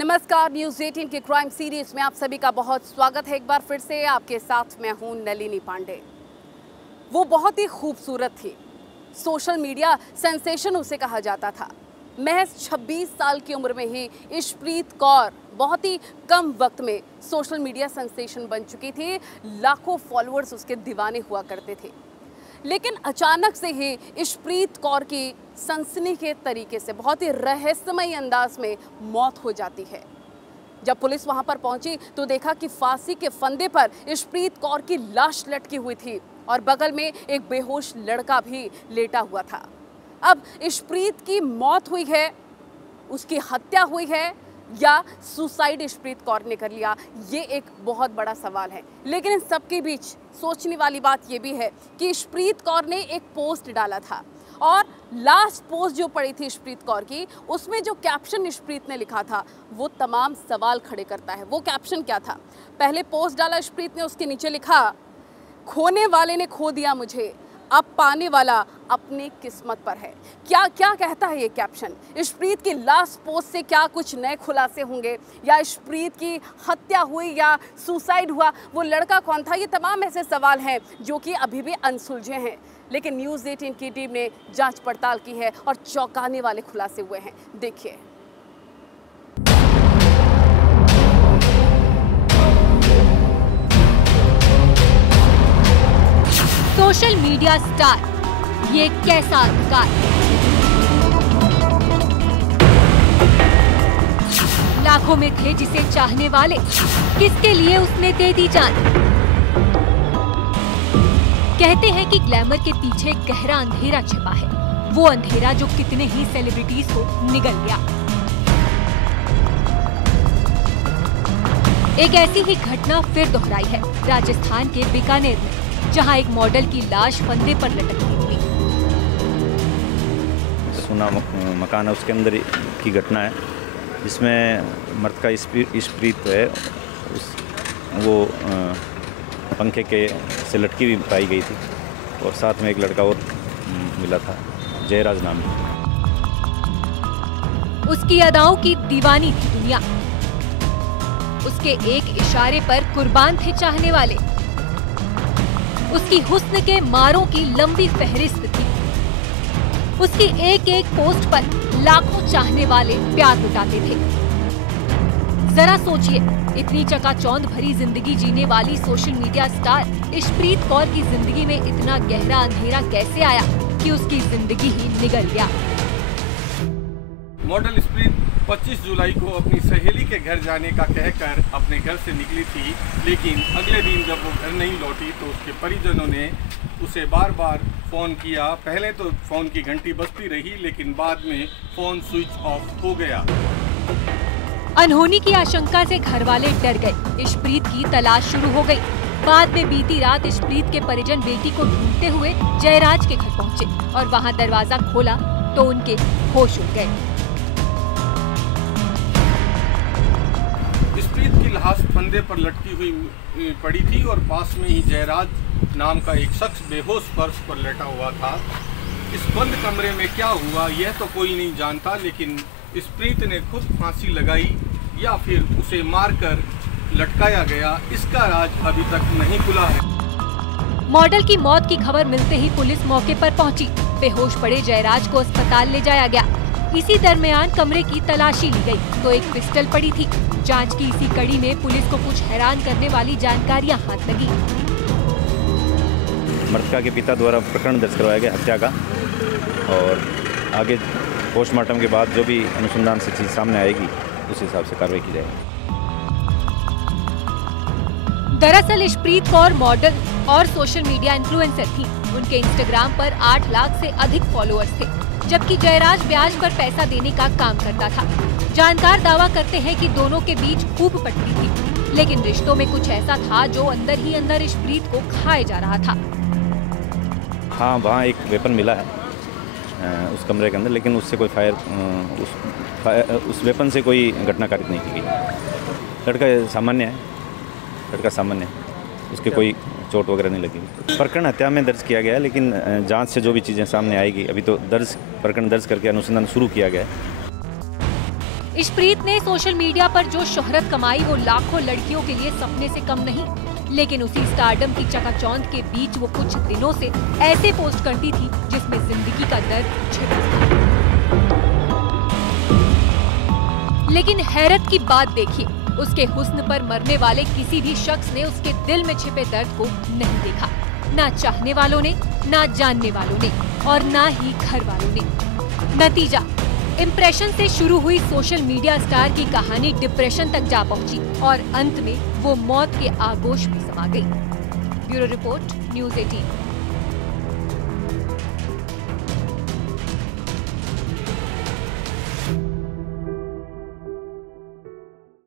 नमस्कार, न्यूज़ 18 की crime series में आप सभी का बहुत स्वागत है। एक बार फिर से आपके साथ मैं हूं नलिनी पांडे। वो बहुत ही खूबसूरत थी, सोशल मीडिया सेंसेशन उसे कहा जाता था। महज 26 साल की उम्र में ही इशप्रीत कौर बहुत ही कम वक्त में सोशल मीडिया सेंसेशन बन चुकी थी। लाखों फॉलोअर्स उसके दीवाने हुआ करते थे। लेकिन अचानक से ही इशप्रीत कौर की सनसनी के तरीके से बहुत ही रहस्यमय अंदाज में मौत हो जाती है। जब पुलिस वहां पर पहुंची तो देखा कि फांसी के फंदे पर इशप्रीत कौर की लाश लटकी हुई थी और बगल में एक बेहोश लड़का भी लेटा हुआ था। अब इशप्रीत की मौत हुई है, उसकी हत्या हुई है या सुसाइड इशप्रीत कौर ने कर लिया, ये एक बहुत बड़ा सवाल है। लेकिन इन सबके बीच सोचने वाली बात ये भी है कि इशप्रीत कौर ने एक पोस्ट डाला था और लास्ट पोस्ट जो पड़ी थी इशप्रीत कौर की, उसमें जो कैप्शन इशप्रीत ने लिखा था वो तमाम सवाल खड़े करता है। वो कैप्शन क्या था? पहले पोस्ट डाला इशप्रीत ने, उसके नीचे लिखा, खोने वाले ने खो दिया मुझे, अब पाने वाला अपनी किस्मत पर है। क्या क्या कहता है ये कैप्शन? इशप्रीत की लास्ट पोस्ट से क्या कुछ नए खुलासे होंगे, या इशप्रीत की हत्या हुई या सुसाइड हुआ? वो लड़का कौन था? ये तमाम ऐसे सवाल हैं जो कि अभी भी अनसुलझे हैं। लेकिन न्यूज़ 18 की टीम ने जांच पड़ताल की है और चौंकाने वाले खुलासे हुए हैं। देखिए। सोशल मीडिया स्टार, ये कैसा अधिकार? लाखों में थे जिसे चाहने वाले, किसके लिए उसने दे दी जान? कहते हैं कि ग्लैमर के पीछे गहरा अंधेरा छिपा है, वो अंधेरा जो कितने ही सेलिब्रिटीज को निगल गया। एक ऐसी ही घटना फिर दोहराई है राजस्थान के बीकानेर में, जहां एक मॉडल की लाश फंदे पर लटकी हुई। सुना मकान है, उसके अंदर की घटना है जिसमें मर्द का इशप्रीत है, वो पंखे के से लटकी भी पाई गई थी और साथ में एक लड़का और मिला था, जयराज नाम का। उसकी अदाओं की दीवानी थी दुनिया, उसके एक इशारे पर कुर्बान थे चाहने वाले, उसकी हुस्न के मारों की लंबी फहरिस्त थी, उसकी एक एक पोस्ट पर लाखों चाहने वाले प्यार लुटाते थे। जरा सोचिए, इतनी चकाचौंध भरी जिंदगी जीने वाली social media star Ishpreet Kaur की जिंदगी में इतना गहरा अंधेरा कैसे आया कि उसकी जिंदगी ही निगल गया। मॉडल इशप्रीत 25 जुलाई को अपनी सहेली के घर जाने का कहकर अपने घर से निकली थी, लेकिन अगले दिन जब वो घर नहीं लौटी तो उसके परिजनों ने उसे बार बार फ़ोन किया। पहले तो फ़ोन की घंटी बजती रही, लेकिन बाद में फ़ोन स्विच ऑफ हो गया। अनहोनी की आशंका से घर वाले डर गए। इशप्रीत की तलाश शुरू हो गई। बाद में बीती रात इशप्रीत के परिजन बेटी को ढूंढते हुए जयराज के घर पहुंचे और वहां दरवाजा खोला तो उनके होश उड़ गए। इशप्रीत की लाश फंदे पर लटकी हुई पड़ी थी और पास में ही जयराज नाम का एक शख्स बेहोश फर्श पर लेटा हुआ था। इस बंद कमरे में क्या हुआ यह तो कोई नहीं जानता, लेकिन इशप्रीत ने खुद फांसी लगाई या फिर उसे मारकर लटकाया गया, इसका राज अभी तक नहीं खुला है। मॉडल की मौत की खबर मिलते ही पुलिस मौके पर पहुंची। बेहोश पड़े जयराज को अस्पताल ले जाया गया। इसी दरमियान कमरे की तलाशी ली गई तो एक पिस्टल पड़ी थी। जांच की इसी कड़ी में पुलिस को कुछ हैरान करने वाली जानकारियां हाथ लगी। मृतका के पिता द्वारा प्रकरण दर्ज करवाया गया हत्या का, और आगे पोस्टमार्टम के बाद जो भी अनुसंधान से चीज सामने आएगी उस हिसाब से कार्रवाई की जाएगी। दरअसल इशप्रीत कौर मॉडल और सोशल मीडिया इन्फ्लुएंसर थी। उनके इंस्टाग्राम पर 8 लाख से अधिक फॉलोअर्स थे, जबकि जयराज ब्याज पर पैसा देने का काम करता था। जानकार दावा करते हैं कि दोनों के बीच खूब पटती थी, लेकिन रिश्तों में कुछ ऐसा था जो अंदर ही अंदर इशप्रीत को खाए जा रहा था। हाँ, वहाँ एक वेपन मिला है उस कमरे के अंदर, लेकिन उससे कोई उस वेपन से कोई घटना कारित नहीं की गई। लड़का सामान्य है, उसके कोई चोट वगैरह नहीं लगी। प्रकरण हत्या में दर्ज किया गया है, लेकिन जांच से जो भी चीज़ें सामने आएगी, अभी तो प्रकरण दर्ज करके अनुसंधान शुरू किया गया है। इशप्रीत ने सोशल मीडिया पर जो शोहरत कमाई वो लाखों लड़कियों के लिए सपने से कम नहीं, लेकिन उसी स्टारडम की चकाचौंध के बीच वो कुछ दिनों से ऐसे पोस्ट करती थी जिसमें जिंदगी का दर्द छिपा था। लेकिन हैरत की बात देखिए, उसके हुस्न पर मरने वाले किसी भी शख्स ने उसके दिल में छिपे दर्द को नहीं देखा, ना चाहने वालों ने, ना जानने वालों ने और ना ही घर वालों ने। नतीजा, इम्प्रेशन से शुरू हुई सोशल मीडिया स्टार की कहानी डिप्रेशन तक जा पहुंची और अंत में वो मौत के आगोश में समा गई। Bureau report, news 18।